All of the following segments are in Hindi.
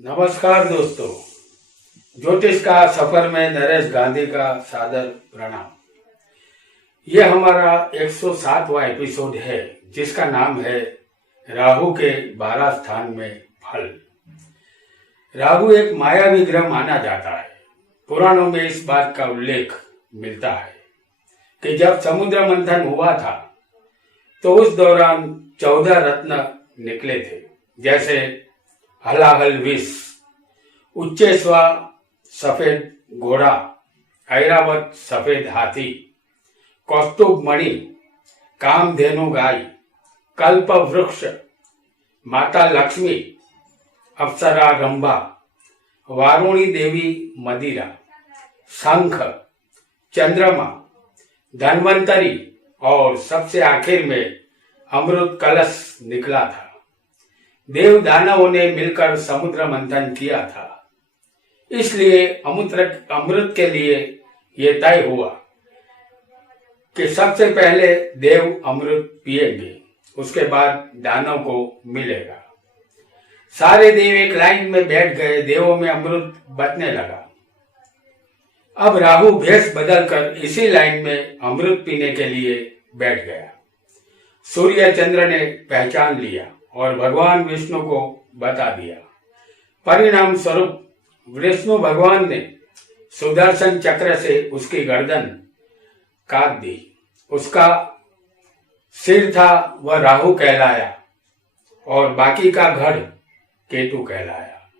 नमस्कार दोस्तों, ज्योतिष का सफर में नरेश गांधी का सादर प्रणाम। यह हमारा 107वां एपिसोड है जिसका नाम है राहु के 12 स्थान में फल। राहु एक मायावी ग्रह माना जाता है। पुराणों में इस बात का उल्लेख मिलता है कि जब समुद्र मंथन हुआ था तो उस दौरान 14 रत्न निकले थे, जैसे हलाहल विष, उच्चेश्वा सफेद घोड़ा, ऐरावत सफेद हाथी, कौस्तुभ मणि, कामधेनु गाय, कल्प वृक्ष, माता लक्ष्मी, अप्सरा रंभा, वारुणी देवी मदिरा, शंख, चंद्रमा, धन्वंतरी और सबसे आखिर में अमृत कलश निकला था। देव दानवों ने मिलकर समुद्र मंथन किया था, इसलिए अमृत के लिए ये तय हुआ कि सबसे पहले देव अमृत पिएंगे, उसके बाद दानव को मिलेगा। सारे देव एक लाइन में बैठ गए। देवों में अमृत बटने लगा। अब राहु भेष बदलकर इसी लाइन में अमृत पीने के लिए बैठ गया। सूर्य चंद्र ने पहचान लिया और भगवान विष्णु को बता दिया। परिणाम स्वरूप विष्णु भगवान ने सुदर्शन चक्र से उसकी गर्दन काट दी। उसका सिर था वह राहु कहलाया और बाकी का धड़ केतु कहलाया।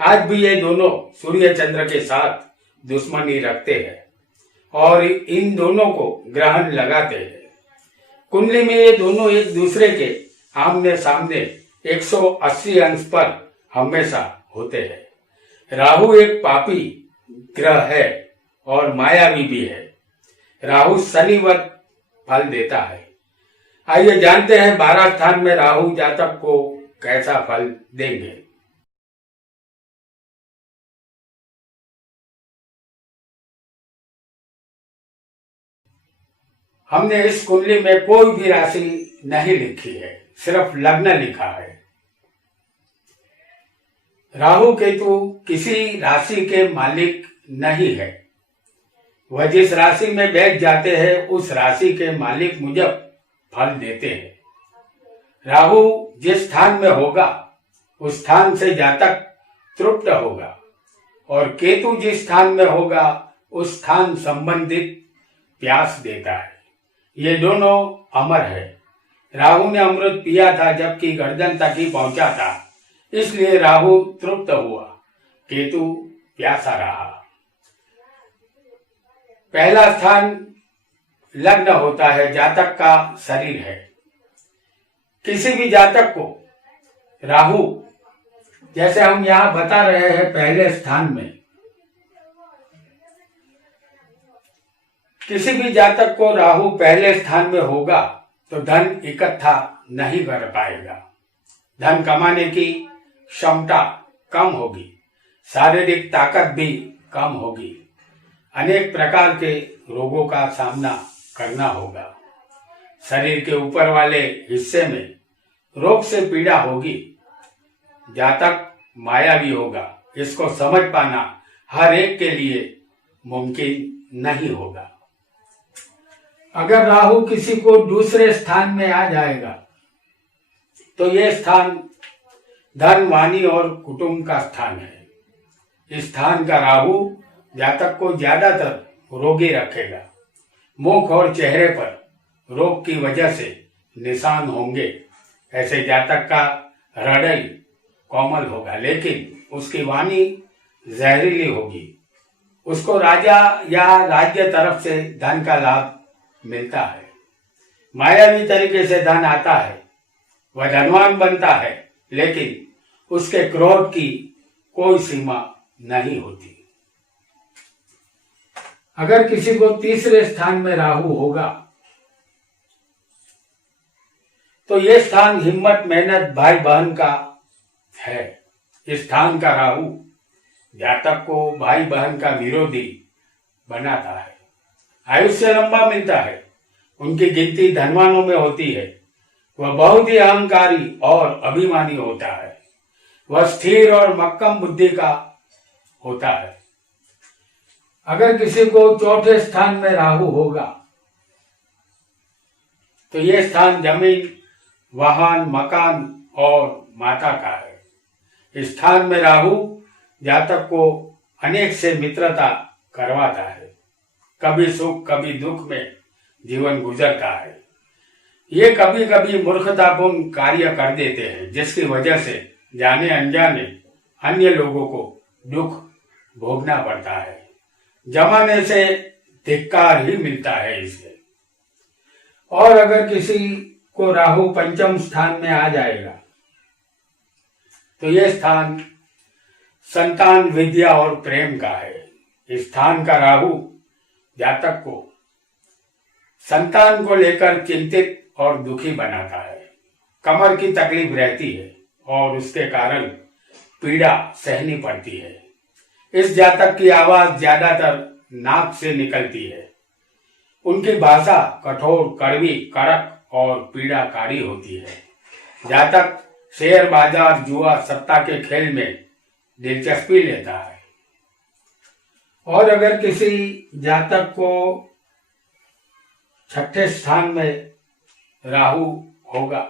आज भी ये दोनों सूर्य चंद्र के साथ दुश्मनी रखते हैं और इन दोनों को ग्रहण लगाते हैं। कुंडली में ये दोनों एक दूसरे के आमने सामने 180 अंश पर हमेशा होते हैं। राहु एक पापी ग्रह है और मायावी भी है। राहु शनिवत फल देता है। आइए जानते हैं 12 स्थान में राहु जातक को कैसा फल देंगे। हमने इस कुंडली में कोई भी राशि नहीं लिखी है, सिर्फ लग्न लिखा है। राहु केतु किसी राशि के मालिक नहीं है। वह जिस राशि में बैठ जाते हैं उस राशि के मालिक मुजब फल देते हैं। राहु जिस स्थान में होगा उस स्थान से जातक तृप्त होगा और केतु जिस स्थान में होगा उस स्थान संबंधित प्यास देता है। ये दोनों अमर है। राहु ने अमृत पिया था जबकि गर्दन तक ही पहुंचा था, इसलिए राहु तृप्त हुआ, केतु प्यासा रहा। पहला स्थान लग्न होता है, जातक का शरीर है। किसी भी जातक को राहु, जैसे हम यहां बता रहे हैं, पहले स्थान में किसी भी जातक को राहु पहले स्थान में होगा तो धन इकट्ठा नहीं कर पाएगा। धन कमाने की क्षमता कम होगी, शारीरिक ताकत भी कम होगी, अनेक प्रकार के रोगों का सामना करना होगा। शरीर के ऊपर वाले हिस्से में रोग से पीड़ा होगी। जातक मायावी होगा, इसको समझ पाना हर एक के लिए मुमकिन नहीं होगा। अगर राहु किसी को दूसरे स्थान में आ जाएगा तो यह स्थान धन, वाणी और कुटुंब का स्थान है। इस स्थान का राहु जातक को ज्यादातर रोगी रखेगा। मुख और चेहरे पर रोग की वजह से निशान होंगे। ऐसे जातक का हृदय कोमल होगा, लेकिन उसकी वाणी जहरीली होगी। उसको राजा या राज्य तरफ से धन का लाभ मिलता है। मायावी तरीके से धन आता है, वह धनवान बनता है, लेकिन उसके क्रोध की कोई सीमा नहीं होती। अगर किसी को तीसरे स्थान में राहु होगा तो यह स्थान हिम्मत, मेहनत, भाई बहन का है। इस स्थान का राहु जातक को भाई बहन का विरोधी बनाता है। आयुष्य लंबा मिलता है। उनकी गिनती धनवानों में होती है। वह बहुत ही अहंकारी और अभिमानी होता है। वह स्थिर और मक्कम बुद्धि का होता है। अगर किसी को चौथे स्थान में राहु होगा तो यह स्थान जमीन, वाहन, मकान और माता का है। इस स्थान में राहु जातक को अनेक से मित्रता करवाता है। कभी सुख कभी दुख में जीवन गुजरता है। ये कभी कभी मूर्खतापूर्ण कार्य कर देते हैं, जिसकी वजह से जाने अनजाने अन्य लोगों को दुख भोगना पड़ता है। जमाने से धिक्कार ही मिलता है इसे। और अगर किसी को राहु पंचम स्थान में आ जाएगा तो यह स्थान संतान, विद्या और प्रेम का है। इस स्थान का राहु जातक को संतान को लेकर चिंतित और दुखी बनाता है। कमर की तकलीफ रहती है और उसके कारण पीड़ा सहनी पड़ती है। इस जातक की आवाज ज्यादातर नाक से निकलती है। उनकी भाषा कठोर, कड़वी, कड़क और पीड़ाकारी होती है। जातक शेयर बाजार, जुआ, सत्ता के खेल में दिलचस्पी लेता है। और अगर किसी जातक को छठे स्थान में राहु होगा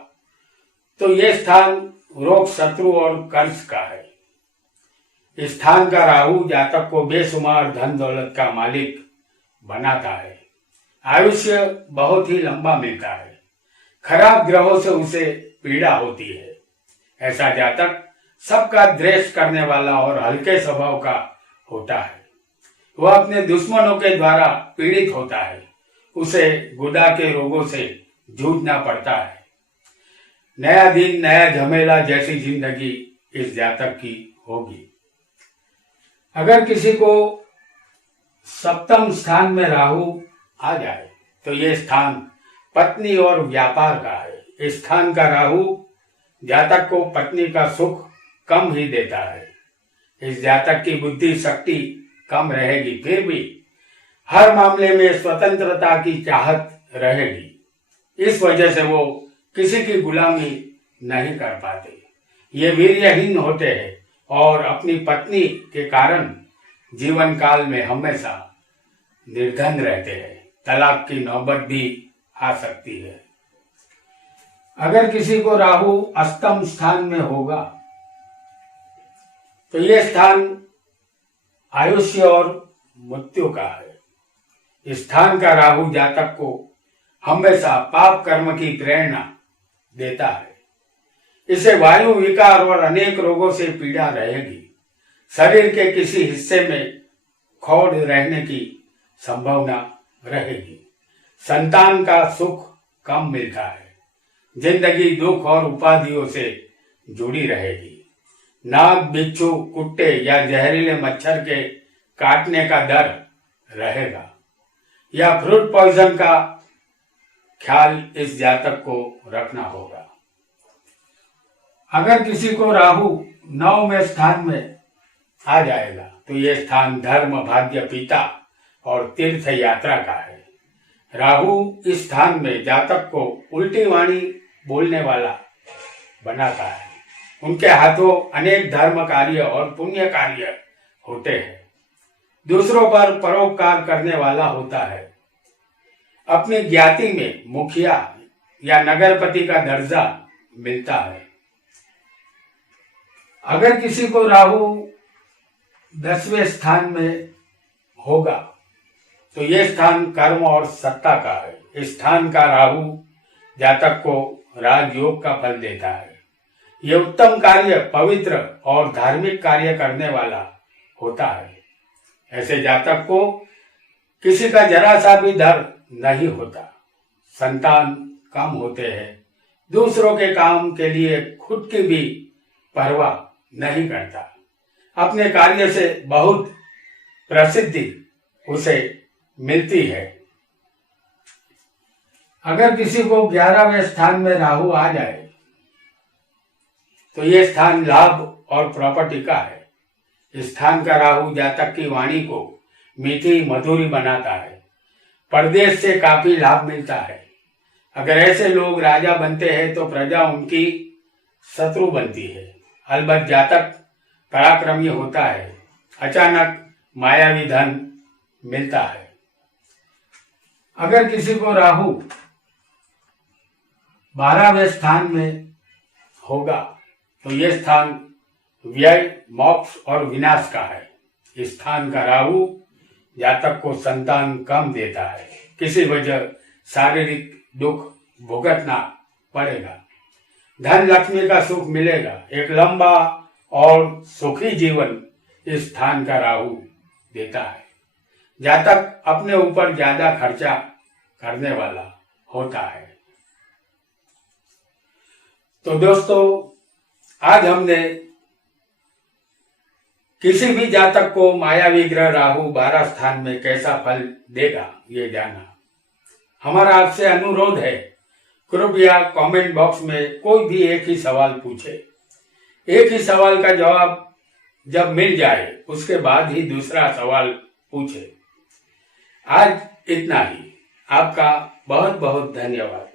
तो यह स्थान रोग, शत्रु और कर्ज का है। इस स्थान का राहु जातक को बेशुमार धन दौलत का मालिक बनाता है। आयुष्य बहुत ही लंबा मिलता है। खराब ग्रहों से उसे पीड़ा होती है। ऐसा जातक सबका द्वेष करने वाला और हल्के स्वभाव का होता है। वह अपने दुश्मनों के द्वारा पीड़ित होता है। उसे गुदा के रोगों से जूझना पड़ता है। नया दिन, नया झमेला जैसी जिंदगी इस जातक की होगी। अगर किसी को सप्तम स्थान में राहु आ जाए तो यह स्थान पत्नी और व्यापार का है। इस स्थान का राहु जातक को पत्नी का सुख कम ही देता है। इस जातक की बुद्धि शक्ति कम रहेगी, फिर भी हर मामले में स्वतंत्रता की चाहत रहेगी। इस वजह से वो किसी की गुलामी नहीं कर पाते। ये वीर्यहीन होते हैं और अपनी पत्नी के कारण जीवन काल में हमेशा निर्धन रहते हैं। तलाक की नौबत भी आ सकती है। अगर किसी को राहु अष्टम स्थान में होगा तो यह स्थान आयुष्य और मृत्यु का है। इस स्थान का राहु जातक को हमेशा पाप कर्म की प्रेरणा देता है। इसे वायु विकार और अनेक रोगों से पीड़ा रहेगी। शरीर के किसी हिस्से में खोड़ रहने की संभावना रहेगी। संतान का सुख कम मिलता है। जिंदगी दुख और उपाधियों से जुड़ी रहेगी। नाग, बिच्छू, कुत्ते या जहरीले मच्छर के काटने का डर रहेगा या फ्रूट पॉइजन का ख्याल इस जातक को रखना होगा। अगर किसी को राहु 9वें स्थान में आ जाएगा तो यह स्थान धर्म, भाग्य, पिता और तीर्थ यात्रा का है। राहु इस स्थान में जातक को उल्टी वाणी बोलने वाला बनाता है। उनके हाथों अनेक धर्म कार्य और पुण्य कार्य होते हैं। दूसरों पर परोपकार करने वाला होता है। अपनी ज्ञाति में मुखिया या नगरपति का दर्जा मिलता है। अगर किसी को राहु 10वें स्थान में होगा तो यह स्थान कर्म और सत्ता का है। इस स्थान का राहु जातक को राजयोग का फल देता है। यह उत्तम कार्य, पवित्र और धार्मिक कार्य करने वाला होता है। ऐसे जातक को किसी का जरा सा भी डर नहीं होता। संतान कम होते हैं। दूसरों के काम के लिए खुद की भी परवाह नहीं करता। अपने कार्य से बहुत प्रसिद्धि उसे मिलती है। अगर किसी को 11वें स्थान में राहु आ जाए तो यह स्थान लाभ और प्रॉपर्टी का है। इस स्थान का राहु जातक की वाणी को मीठी मधुरी बनाता है। परदेश से काफी लाभ मिलता है। अगर ऐसे लोग राजा बनते हैं तो प्रजा उनकी शत्रु बनती है। अलबत्त जातक पराक्रमी होता है, अचानक मायावी धन मिलता है। अगर किसी को राहु 12वें स्थान में होगा तो यह स्थान व्यय, मोक्ष और विनाश का है। इस स्थान का राहु जातक को संतान कम देता है, किसी वजह शारीरिक दुख भुगतना पड़ेगा। धन लक्ष्मी का सुख मिलेगा। एक लंबा और सुखी जीवन इस स्थान का राहु देता है। जातक अपने ऊपर ज्यादा खर्चा करने वाला होता है। तो दोस्तों, आज हमने किसी भी जातक को मायावी ग्रह राहु 12 स्थान में कैसा फल देगा ये जाना। हमारा आपसे अनुरोध है, कृपया कमेंट बॉक्स में कोई भी एक ही सवाल पूछे। एक ही सवाल का जवाब जब मिल जाए उसके बाद ही दूसरा सवाल पूछे। आज इतना ही। आपका बहुत बहुत धन्यवाद।